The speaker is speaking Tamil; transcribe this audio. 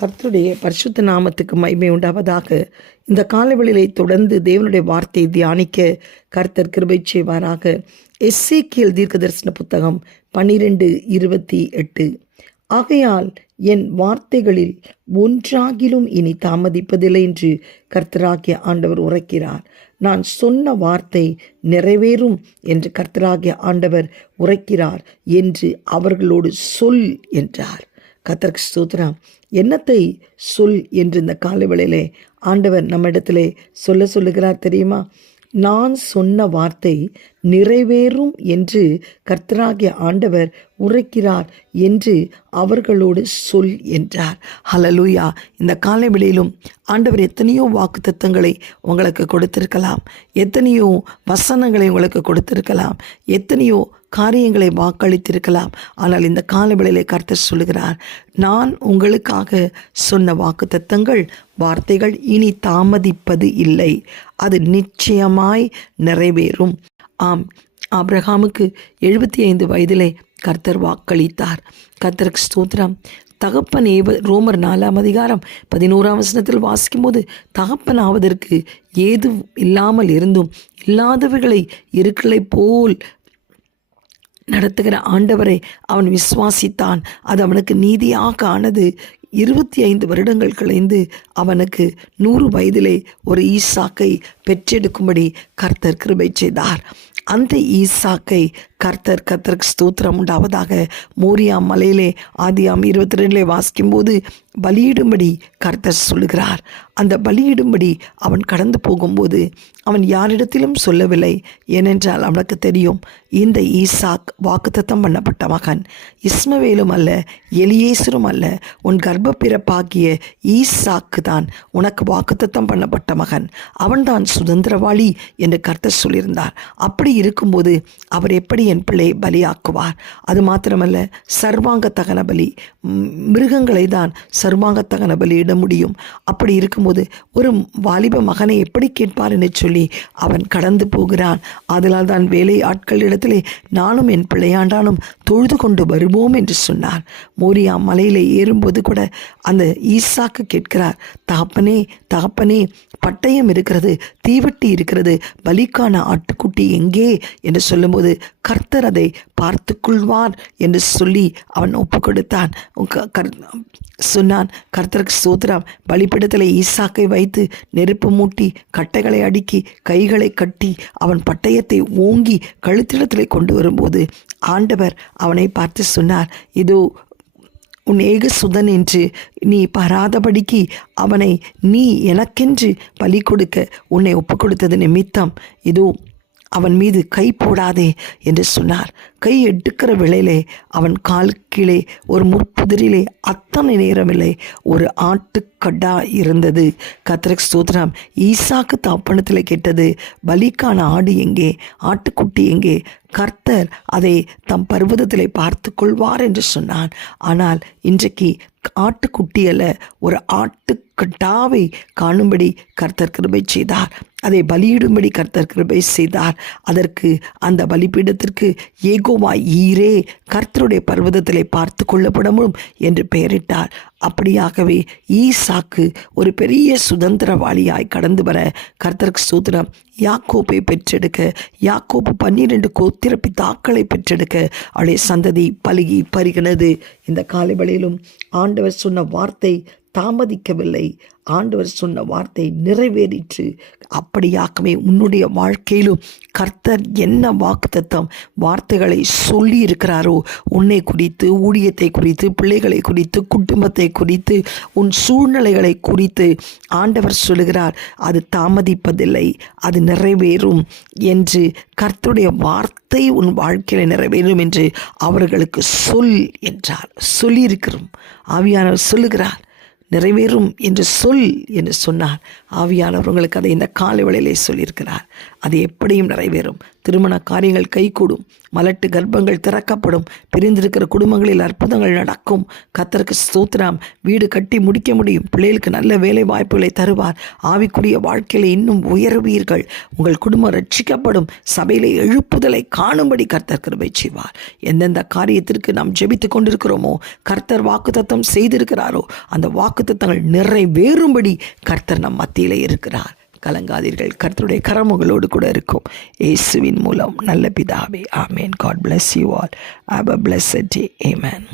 கர்த்தருடைய பரிசுத்த நாமத்துக்கு மகிமை உண்டாவதாக. இந்த காலவெளியிலே தொடர்ந்து தேவனுடைய வார்த்தையை தியானிக்க கர்த்தர் கிருபை செய்வாராக. எஸ்ஏக்கியல் தீர்க்க தரிசன புத்தகம் பன்னிரெண்டு இருபத்தி எட்டு. ஆகையால் என் வார்த்தைகளில் ஒன்றாகிலும் இனி தாமதிப்பதில்லை என்று கர்த்தராகிய ஆண்டவர் உரைக்கிறார். நான் சொன்ன வார்த்தை நிறைவேறும் என்று கர்த்தராகிய ஆண்டவர் உரைக்கிறார் என்று அவர்களோடு சொல் என்றார். கத்தர்க்கு ஸ்தோத்திரம். என்னத்தை சொல் என்று இந்த காலவேளையிலே ஆண்டவர் நம்மிடத்திலே சொல்ல சொல்லுகிறார் தெரியுமா? நான் சொன்ன வார்த்தை நிறைவேறும் என்று கர்த்தராகிய ஆண்டவர் உரைக்கிறார் என்று அவர்களோடு சொல் என்றார். ஹலலூயா இந்த காலவெளியிலும் ஆண்டவர் எத்தனையோ வாக்கு தத்தங்களை உங்களுக்கு கொடுத்திருக்கலாம். எத்தனையோ வசனங்களை உங்களுக்கு கொடுத்திருக்கலாம். எத்தனையோ காரியங்களை வாக்களித்திருக்கலாம். ஆனால் இந்த காலவெளியிலே கர்த்தர் சொல்லுகிறார் நான் உங்களுக்காக சொன்ன வாக்கு தத்தங்கள் வார்த்தைகள் இனி தாமதிப்பது இல்லை. அது நிச்சயமாய் நிறைவேறும். ஆம் ஆபிரகாமுக்கு எழுபத்தி ஐந்து வயதிலே கர்த்தர் வாக்களித்தார். கர்த்தருக்கு ஸ்தோத்திரம். தகப்பன் ஏவ ரோமர் நாலாம் அதிகாரம் பதினோராம் வசனத்தில் வாசிக்கும்போது தகப்பன் ஆவதற்கு ஏது இல்லாமல் இருந்தும் இல்லாதவர்களை இருக்களை போல் நடத்துகிற ஆண்டவரை அவன் விசுவாசித்தான். அது அவனுக்கு நீதியாக ஆனது. இருபத்தி ஐந்து வருடங்கள் கழிந்து அவனுக்கு நூறு வயதிலே ஒரு ஈசாக்கை பெற்றெடுக்கும்படி கர்த்தர் கிருபை செய்தார். அந்த ஈசாக்கை கர்த்தர் கர்த்தருக்கு ஸ்தோத்திரம் உண்டாவதாக மோரியாம் மலையிலே ஆதியாம் இருபத்தி ரெண்டிலே வாசிக்கும்போது பலியிடும்படி கர்த்தர் சொல்லுகிறார். அந்த பலியிடும்படி அவன் கடந்து போகும்போது அவன் யாரிடத்திலும் சொல்லவில்லை. ஏனென்றால் அவனுக்கு தெரியும் இந்த ஈசாக் வாக்குத்தத்தம் பண்ணப்பட்ட மகன். இஸ்மவேலும் அல்ல எலியேசரும் அல்ல உன் கர்ப்ப பிறப்பாகிய ஈசாக்கு தான் உனக்கு வாக்குத்தத்தம் பண்ணப்பட்ட மகன். அவன்தான் சுதந்திரவாளி என்று கர்த்தர் சொல்லியிருந்தார். அப்படி இருக்கும்போது அவர் எப்படி என் பிள்ளையை பலியாக்குவார். அது மாத்திரமல்ல சர்வாங்க தகன பலி மிருகங்களை தான் சர்வாங்க தகன பலியிட முடியும். அப்படி இருக்கும்போது ஒரு வாலிப மகனை எப்படி கேட்பார் என்று சொல்லி அவன் கடந்து போகிறான். அதனால் தான் வேலை ஆட்கள் இடத்திலே நானும் என் பிள்ளையாண்டானும் தொழுது கொண்டு வருவோம் என்று சொன்னார். மோரியா மலையில் ஏறும்போது கூட அந்த ஈசாக்கு கேட்கிறார் தகப்பனே தகப்பனே பட்டயம் இருக்கிறது தீவட்டி இருக்கிறது பலிக்கான ஆட்டுக்குட்டி எங்கே? என்று சொல்லும்போது கர்த்தர் அதை பார்த்து கொள்வார் என்று சொல்லி அவன் ஒப்பு கொடுத்தான் சொன்னான். கர்த்தருக்கு சோதராம் பலிப்பிடத்தில் ஈசாக்கை வைத்து நெருப்பு மூட்டி கட்டைகளை அடுக்கி கைகளை கட்டி அவன் பட்டயத்தை ஓங்கி கழுத்திடத்திலே கொண்டு வரும்போது ஆண்டவர் அவனை பார்த்து சொன்னார் இதோ உன் ஏக சுதன் என்று நீ பாராதபடிக்கு அவனை நீ எனக்கென்று பலி கொடுக்க உன்னை ஒப்பு கொடுத்தது நிமித்தம். இதோ அவன் மீது கை போடாதே என்று சொன்னார். கை எடுக்கிற வேளையிலே அவன் கால் கீழே ஒரு முற்புதிரிலே அத்தனை நேரமில்லை ஒரு ஆட்டுக்கடா இருந்தது. கத்திரக் ஸ்தோத்திரம். ஈசாக்கு தாப்பணத்தில் கேட்டது பலிக்கான ஆடு எங்கே? ஆட்டுக்குட்டி எங்கே? கர்த்தர் அதை தம் பர்வதத்திலே பார்த்து கொள்வார் என்று சொன்னான் ஆனால் இன்றைக்கு ஆட்டுக்குட்டி அல்ல ஒரு கட்டாவை காணும்படி கர்த்தர் கிருபை செய்தார். அதை பலியிடும்படி கர்த்தர் கிருபை செய்தார். அதற்கு அந்த பலிபீடத்திற்கு ஏகோவா ஈரே கர்த்தருடைய பர்வதத்திலே பார்த்து கொள்ளப்படமும் என்று பெயரிட்டார். அப்படியாகவே ஈசாக்கு ஒரு பெரிய சுதந்திரவாளியாய் கடந்து வர கர்த்தருக்கு சூத்திரம் யாக்கோப்பை பெற்றெடுக்க யாக்கோப்பு பன்னிரெண்டு கோத்திர பிதாக்களை பெற்றெடுக்க அவளுடைய சந்ததி பழுகி பருகினது. இந்த காலைவழியிலும் ஆண்டவர் சொன்ன வார்த்தை தாமதிக்கவில்லை. ஆண்டவர் சொன்ன வார்த்தை நிறைவேறிற்று. அப்படியாக்கவே உன்னுடைய வாழ்க்கையிலும் கர்த்தர் என்ன வாக்குத்தத்தம் வார்த்தைகளை சொல்லி இருக்கிறாரோ உன்னை குறித்து ஊழியத்தை குறித்து பிள்ளைகளை குறித்து குடும்பத்தை குறித்து உன் சூழ்நிலைகளை குறித்து ஆண்டவர் சொல்லுகிறார். அது தாமதிப்பதில்லை அது நிறைவேறும் என்று கர்த்தருடைய வார்த்தை உன் வாழ்க்கையில் நிறைவேறும் என்று அவர்களுக்கு சொல் என்றார். சொல்லியிருக்கிறோம். ஆவியானவர் சொல்லுகிறார் நிறைவேறும் என்று சொல் என்று சொன்னார். ஆவியானவர் உங்களுக்கு அதை இந்த காலை வேளையிலே சொல்லியிருக்கிறார். அது எப்படியும் நிறைவேறும். திருமண காரியங்கள் கைகூடும். மலட்டு கர்ப்பங்கள் திறக்கப்படும். பிரிந்திருக்கிற குடும்பங்களில் அற்புதங்கள் நடக்கும். கத்தருக்கு ஸ்தோத்திரம். வீடு கட்டி முடிக்க முடியும். பிள்ளைகளுக்கு நல்ல வேலை வாய்ப்புகளை தருவார். ஆவிக்குரிய வாழ்க்கையில் இன்னும் உயர்வீர்கள். உங்கள் குடும்பம் ரட்சிக்கப்படும். சபையிலே எழுப்புதலை காணும்படி கர்த்தர் கிருபை செய்வார். எந்தெந்த காரியத்திற்கு நாம் ஜெபித்து கொண்டிருக்கிறோமோ கர்த்தர் வாக்குத்தத்தம் செய்திருக்கிறாரோ அந்த வாக்குத்தத்தங்கள் நிறைவேறும்படி கர்த்தர் நம் மத்தியிலே இருக்கிறார். கலங்காதீர்கள். கர்த்தருடைய கரம் உங்களோடு கூட இருக்கும். இயேசுவின் மூலம். நல்ல பிதாவே. ஆமேன். God bless you all have a blessed day amen